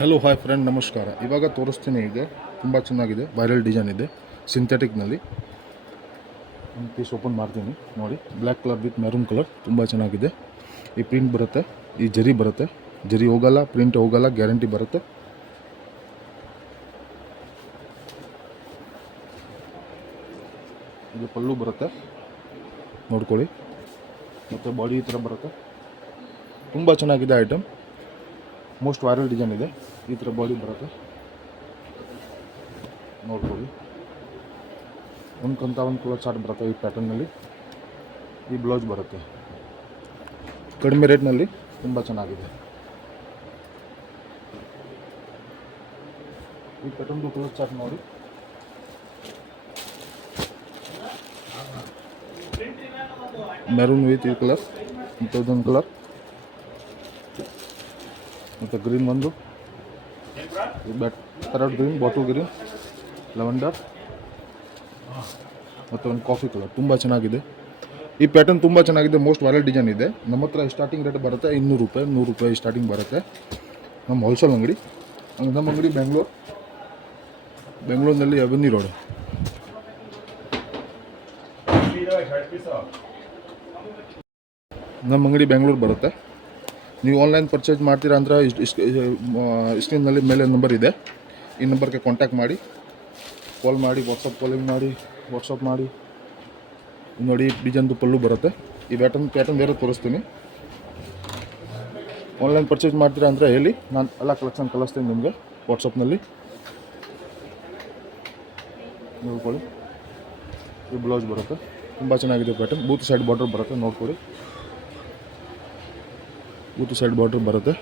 Hello hi friend, ನಮಸ್ಕಾರ. ಇವಾಗ ತೋರಿಸ್ತೀನಿ. ಇದೆ ತುಂಬ ಚೆನ್ನಾಗಿದೆ, ವೈರಲ್ ಡಿಸೈನ್ ಇದೆ ಸಿಂಥೆಟಿಕ್ನಲ್ಲಿ. ಒಂದು ಪೀಸ್ ಓಪನ್ ಮಾಡ್ತೀನಿ ನೋಡಿ. Black colour with maroon colour, ತುಂಬ ಚೆನ್ನಾಗಿದೆ. ಈ ಪ್ರಿಂಟ್ ಬರುತ್ತೆ, ಈ ಜರಿ ಬರುತ್ತೆ, ಜರಿ ಹೋಗಲ್ಲ, ಪ್ರಿಂಟ್ ಹೋಗಲ್ಲ, ಗ್ಯಾರಂಟಿ ಬರುತ್ತೆ. ಇದು ಪಲ್ಲು ಬರುತ್ತೆ ನೋಡ್ಕೊಳ್ಳಿ. ಮತ್ತು ಬಾಡಿ ಈ ಥರ ಬರುತ್ತೆ. ತುಂಬ ಚೆನ್ನಾಗಿದೆ ಐಟಮ್, ಮೋಸ್ಟ್ ವೈರಲ್ ಡಿಸೈನ್ ಇದೆ. ಈ ಥರ ಬಾಡಿ ಬರುತ್ತೆ ನೋಡ್ಕೊಳ್ಳಿ. ಒಂದು ಕಲರ್ ಚಾರ್ಟ್ ಬರುತ್ತೆ ಈ ಪ್ಯಾಟರ್ನಲ್ಲಿ. ಈ ಬ್ಲೌಸ್ ಬರುತ್ತೆ ಕಡಿಮೆ ರೇಟ್ನಲ್ಲಿ, ತುಂಬ ಚೆನ್ನಾಗಿದೆ. ಈ ಪ್ಯಾಟರ್ನ್ದು ಕಲರ್ ಚಾರ್ಟ್ ನೋಡಿ. ಮೆರೂನ್ ವಿತ್ ಈ ಕಲರ್, ಮತ್ತೊಂದು ಕಲರ್, ಮತ್ತು ಗ್ರೀನ್ ಒಂದು, parrot green, bottle green, lavender, ಮತ್ತು ಒಂದು ಕಾಫಿ ಕಲರ್. ತುಂಬ ಚೆನ್ನಾಗಿದೆ. ಈ ಪ್ಯಾಟರ್ನ್ ತುಂಬ ಚೆನ್ನಾಗಿದೆ, ಮೋಸ್ಟ್ ವೈರಲ್ ಡಿಸೈನ್ ಇದೆ. ನಮ್ಮ ಹತ್ರ ಸ್ಟಾರ್ಟಿಂಗ್ ರೇಟ್ ಬರುತ್ತೆ 200 ರೂಪಾಯಿ, 100 ರೂಪಾಯಿ ಸ್ಟಾರ್ಟಿಂಗ್ ಬರುತ್ತೆ. ನಮ್ಮ ಹೋಲ್ಸೇಲ್ ಅಂಗಡಿ. ನಮ್ಮ ಅಂಗಡಿ ಬೆಂಗಳೂರಿನಲ್ಲಿ ಅವೆನ್ಯೂ ರೋಡ್. ನಮ್ಮ ಅಂಗಡಿ ಬೆಂಗಳೂರು ಬರುತ್ತೆ. ನೀವು ಆನ್ಲೈನ್ ಪರ್ಚೇಸ್ ಮಾಡ್ತೀರಾ ಅಂದರೆ ಸ್ಕ್ರೀನ್ನಲ್ಲಿ ಮೇಲೆ ನಂಬರ್ ಇದೆ. ಈ ನಂಬರ್ಗೆ ಕಾಂಟ್ಯಾಕ್ಟ್ ಮಾಡಿ, ಕಾಲ್ ಮಾಡಿ, ವಾಟ್ಸಪ್ ಮಾಡಿ. ನೋಡಿ, ಡಿಸೈನ್ದು ಪಲ್ಲು ಬರುತ್ತೆ. ಈ ಪ್ಯಾಟರ್ನ್ ಬೇರೆ ತೋರಿಸ್ತೀನಿ. ಆನ್ಲೈನ್ ಪರ್ಚೇಸ್ ಮಾಡ್ತೀರಾ ಅಂದರೆ ಹೇಳಿ, ನಾನು ಎಲ್ಲ ಕಲೆಕ್ಷನ್ ಕಳಿಸ್ತೀನಿ ನಿಮಗೆ ವಾಟ್ಸಪ್ನಲ್ಲಿ. ನೋಡ್ಕೊಳ್ಳಿ, ಈ ಬ್ಲೌಸ್ ಬರುತ್ತೆ, ತುಂಬ ಚೆನ್ನಾಗಿದೆ ಪ್ಯಾಟರ್ನ್. ಬೂತ್ ಸೈಡ್ ಬಾರ್ಡರ್ ಬರುತ್ತೆ ನೋಡ್ಕೊಳ್ಳಿ. ಬೂತ್ ಸೈಡ್ ಬಾರ್ಡರ್ ಬರುತ್ತೆ.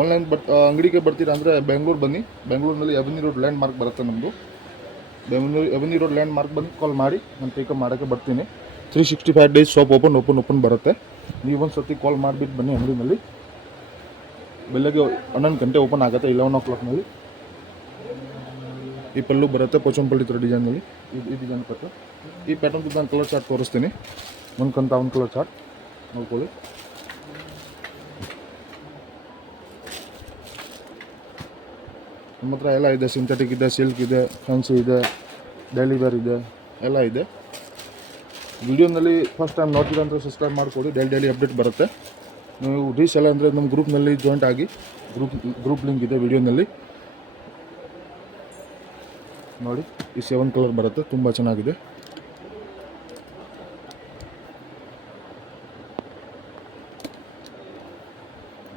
ಆನ್ಲೈನ್ ಅಂಗಡಿಗೆ ಬರ್ತೀರಾ ಅಂದರೆ ಬೆಂಗಳೂರು ಬನ್ನಿ. ಬೆಂಗಳೂರಿನಲ್ಲಿ ಅವೆನ್ಯೂ ರೋಡ್ ಲ್ಯಾಂಡ್ ಮಾರ್ಕ್ ಬರುತ್ತೆ ನಮ್ಮದು. ಅವೆನ್ಯೂ ರೋಡ್ ಲ್ಯಾಂಡ್ ಮಾರ್ಕ್ ಬಂದು ಕಾಲ್ ಮಾಡಿ, ನಾನು ಪಿಕಪ್ ಮಾಡೋಕ್ಕೆ ಬರ್ತೀನಿ. 365 ಡೇಸ್ ಶಾಪ್ ಓಪನ್ ಬರುತ್ತೆ. ನೀವೊಂದು ಸರ್ತಿ ಕಾಲ್ ಮಾಡಿಬಿಟ್ಟು ಬನ್ನಿ ಅಂಗಡಿನಲ್ಲಿ. ಬೆಳಗ್ಗೆ 11 ಗಂಟೆ ಓಪನ್ ಆಗುತ್ತೆ, 11 o'clockನಲ್ಲಿ. ಈ ಪಲ್ಲು ಬರುತ್ತೆ ಪೋಚಂಪಳ್ಳಿ ಥರ ಡಿಸೈನಲ್ಲಿ. ಈ ಡಿಸೈನ್ ಕೊಟ್ಟು ಈ ಪ್ಯಾಟರ್ನ್ ನಾನು ಕಲರ್ ಚಾರ್ಟ್ ತೋರಿಸ್ತೀನಿ. ಒಂದು ಕಲರ್ ಚಾರ್ಟ್ ನೋಡ್ಕೊಳ್ಳಿ. ನಮ್ಮ ಹತ್ರ ಎಲ್ಲ ಇದೆ, ಸಿಂಥೆಟಿಕ್ ಇದೆ, ಸಿಲ್ಕ್ ಇದೆ, ಫ್ಯಾನ್ಸಿ ಇದೆ, ಡೈಲಿ ವೇರ್ ಇದೆ, ಎಲ್ಲ ಇದೆ. ವಿಡಿಯೋನಲ್ಲಿ ಫಸ್ಟ್ ಟೈಮ್ ನೋಡ್ತೀರಾ ಅಂದರೆ ಸಬ್ಸ್ಕ್ರೈಬ್ ಮಾಡಿಕೊಡಿ. ಡೈಲಿ ಅಪ್ಡೇಟ್ ಬರುತ್ತೆ. ನೀವು ರೀಸೆಲ್ಲ ಅಂದರೆ ನಮ್ಮ ಗ್ರೂಪ್ನಲ್ಲಿ ಜಾಯಿಂಟ್ ಆಗಿ, ಗ್ರೂಪ್ ಲಿಂಕ್ ಇದೆ ವಿಡಿಯೋನಲ್ಲಿ ನೋಡಿ. ಈ 7 ಕಲರ್ ಬರುತ್ತೆ, ತುಂಬ ಚೆನ್ನಾಗಿದೆ.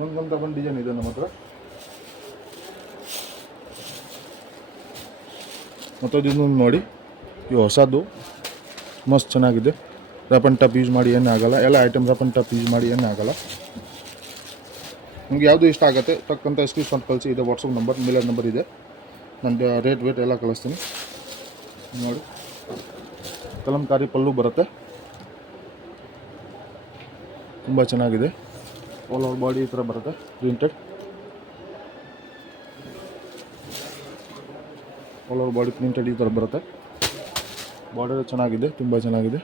ಒಂದು ಡಿಸೈನ್ ಇದೆ ನಮ್ಮ ಹತ್ರ. ಮತ್ತೊಂದು ನೋಡಿ, ಇವು ಹೊಸದು, ಮಸ್ತ್ ಚೆನ್ನಾಗಿದೆ. ರಫ್ ಆ್ಯಂಡ್ ಟಫ್ ಯೂಸ್ ಮಾಡಿ ಏನೂ ಆಗೋಲ್ಲ. ಎಲ್ಲ item rough and tough use ಮಾಡಿ ಏನೂ ಆಗೋಲ್ಲ. ನಿಮ್ಗೆ ಯಾವುದು ಇಷ್ಟ ಆಗುತ್ತೆ ತಕ್ಕಂಥ ಸ್ಕ್ರೀನ್ಶಾಟ್ ಕಳಿಸಿ. ಇದೆ ವಾಟ್ಸಪ್ ನಂಬರ್, ಮೇಲ್ ನಂಬರ್ ಇದೆ. ನಾನು ರೇಟ್ ಎಲ್ಲ ಕಳಿಸ್ತೀನಿ ನೋಡಿ. ಕಲಂಕಾರಿ ಪಲ್ಲು ಬರುತ್ತೆ, ತುಂಬ ಚೆನ್ನಾಗಿದೆ. ಆಲ್ ಓವರ್ ಬಾಡಿ ಈ ಥರ ಬರುತ್ತೆ, printed. All over body printed ಈ ಥರ ಬರುತ್ತೆ. ಬಾರ್ಡರ್ ಚೆನ್ನಾಗಿದೆ, ತುಂಬ ಚೆನ್ನಾಗಿದೆ.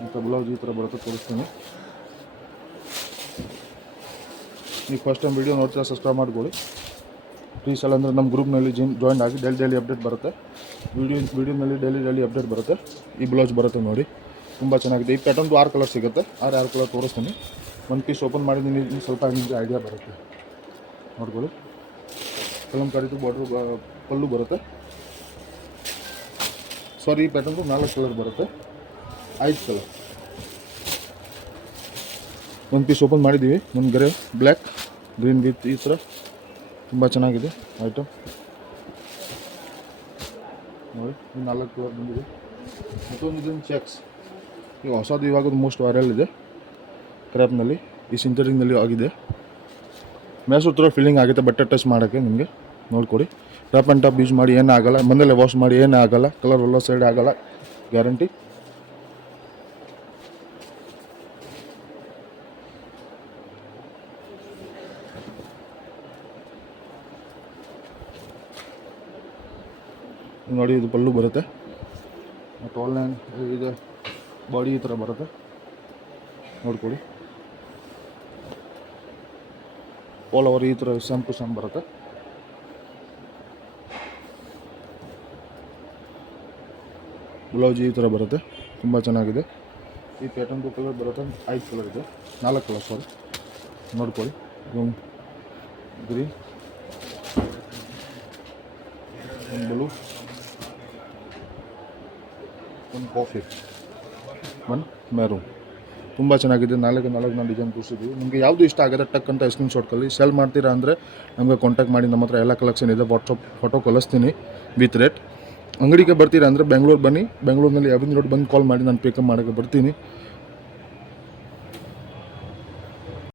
ಮತ್ತು ಬ್ಲೌಸ್ ಈ ಥರ ಬರುತ್ತೆ, ತೋರಿಸ್ತೀನಿ. ನೀವು ಫಸ್ಟ್ ಟೈಮ್ ವೀಡಿಯೋ ನೋಡ್ತೀರಾ ಸಬ್ಸ್ಕ್ರೈಬ್ ಮಾಡ್ಕೊಳ್ಳಿ. ಪ್ಲೀಸ್. ಅಲ್ಲ ಅಂದರೆ ನಮ್ಮ ಗ್ರೂಪ್ನಲ್ಲಿ ಜಾಯಿನ್ ಆಗಿ ಡೈಲಿ ಅಪ್ಡೇಟ್ ಬರುತ್ತೆ. ವಿಡಿಯೋನಲ್ಲಿ ಡೈಲಿ ಅಪ್ಡೇಟ್ ಬರುತ್ತೆ. ಈ ಬ್ಲೌಸ್ ಬರುತ್ತೆ ನೋಡಿ, ತುಂಬ ಚೆನ್ನಾಗಿದೆ. ಈ ಪ್ಯಾಟರ್ನ್ದು 6 ಕಲರ್ ಸಿಗುತ್ತೆ. 6 ಕಲರ್ ತೋರಿಸ್ತೀನಿ. ಒಂದು ಪೀಸ್ ಓಪನ್ ಮಾಡಿದ್ದೀನಿ, ಸ್ವಲ್ಪ ನಿಮಗೆ ಐಡಿಯಾ ಬರುತ್ತೆ ನೋಡ್ಕೊಳ್ಳಿ. ಕಲಂಕಾರಿದು ಬಾರ್ಡ್ರು ಪಲ್ಲು ಬರುತ್ತೆ. ಸಾರಿ, ಈ ಪ್ಯಾಟರ್ನ್ದು 4 ಕಲರ್ ಬರುತ್ತೆ, 5 ಕಲರ್. ಒಂದು ಪೀಸ್ ಓಪನ್ ಮಾಡಿದ್ದೀವಿ. ಒಂದು ಗ್ರೇ, ಬ್ಲ್ಯಾಕ್, ಗ್ರೀನ್ ವಿತ್ ಈ ಥರ, ತುಂಬ ಚೆನ್ನಾಗಿದೆ ಐಟಮ್ ನೋಡಿ. ಈ 4 ಕಲರ್ ಬಂದಿದೆ. ಮತ್ತೊಂದು ಇದನ್ನು ಚೆಕ್ಸ್, ಈಗ ಹೊಸದು, ಇವಾಗ ಮೋಸ್ಟ್ ವೈರಲ್ ಇದೆ. ಕ್ರ್ಯಾಪ್ನಲ್ಲಿ, ಈ ಸಿಂಥೆಟಿಕ್ನಲ್ಲಿ ಆಗಿದೆ. ಮ್ಯಾಸು ಥರ ಫೀಲಿಂಗ್ ಆಗುತ್ತೆ ಬಟ್ಟೆ ಟಚ್ ಮಾಡೋಕ್ಕೆ ನಿಮಗೆ ನೋಡ್ಕೊಡಿ. ರಫ್ ಆ್ಯಂಡ್ ಟಫ್ ಯೂಸ್ ಮಾಡಿ ಏನೂ ಆಗೋಲ್ಲ. ಮನೆಯಲ್ಲೇ ವಾಶ್ ಮಾಡಿ ಏನೂ ಆಗೋಲ್ಲ. ಕಲರ್ ಎಲ್ಲ ಸೈಡ್ ಆಗೋಲ್ಲ, ಗ್ಯಾರಂಟಿ. ನೋಡಿ, ಇದು ಪಲ್ಲು ಬರುತ್ತೆ. ಮತ್ತು ಆನ್ಲೈನ್ ಇದೆ, ಬಾಡಿ ಈ ಥರ ಬರುತ್ತೆ ನೋಡ್ಕೊಳ್ಳಿ. ಆಲ್ ಓವರ್ ಈ ಥರ ಸೇಮ್ ಟು ಸೇಮ್ ಬರುತ್ತೆ. ಬ್ಲೌಸ್ ಈ ಥರ ಬರುತ್ತೆ, ತುಂಬ ಚೆನ್ನಾಗಿದೆ. ಈ ಪ್ಯಾಟರ್ನ್ದು ಕಲರ್ ಬರುತ್ತೆ 5 ಕಲರ್ ಇದೆ, 4 ಕಲರ್ ಸಾರಿ, ನೋಡ್ಕೊಳ್ಳಿ. ಒಂದು ಗ್ರೀನ್, ಒಂದು ಬ್ಲೂ, ಒಂದು ಕಾಫಿ, ಒಂದು ಮೆರೂನ್. ತುಂಬ ಚೆನ್ನಾಗಿದೆ. 4 ನಾನು ಡಿಸೈನ್ ತೋರಿಸಿದ್ವಿ. ನಿಮಗೆ ಯಾವುದು ಇಷ್ಟ ಆಗುತ್ತೆ ಟಕ್ ಅಂತ ಸ್ಕ್ರೀನ್ಶಾಟ್ ಕಲಿ. ಸೆಲ್ ಮಾಡ್ತೀರಾ ಅಂದರೆ ನಮಗೆ ಕಾಂಟ್ಯಾಕ್ಟ್ ಮಾಡಿ, ನಮ್ಮ ಹತ್ರ ಎಲ್ಲ ಕಲೆಕ್ಷನ್ ಇದೆ. ವಾಟ್ಸಪ್ ಫೋಟೋ ಕಳಿಸ್ತೀನಿ ವಿತ್ ರೇಟ್. ಅಂಗಡಿಗೆ ಬರ್ತೀರಾ ಅಂದರೆ ಬೆಂಗಳೂರು ಬನ್ನಿ, ಬೆಂಗಳೂರಿನಲ್ಲಿ ಅವಿನ್ ರೋಡ್ ಬಂದು ಕಾಲ್ ಮಾಡಿ, ನಾನು ಪಿಕಪ್ ಮಾಡೋಕ್ಕೆ ಬರ್ತೀನಿ.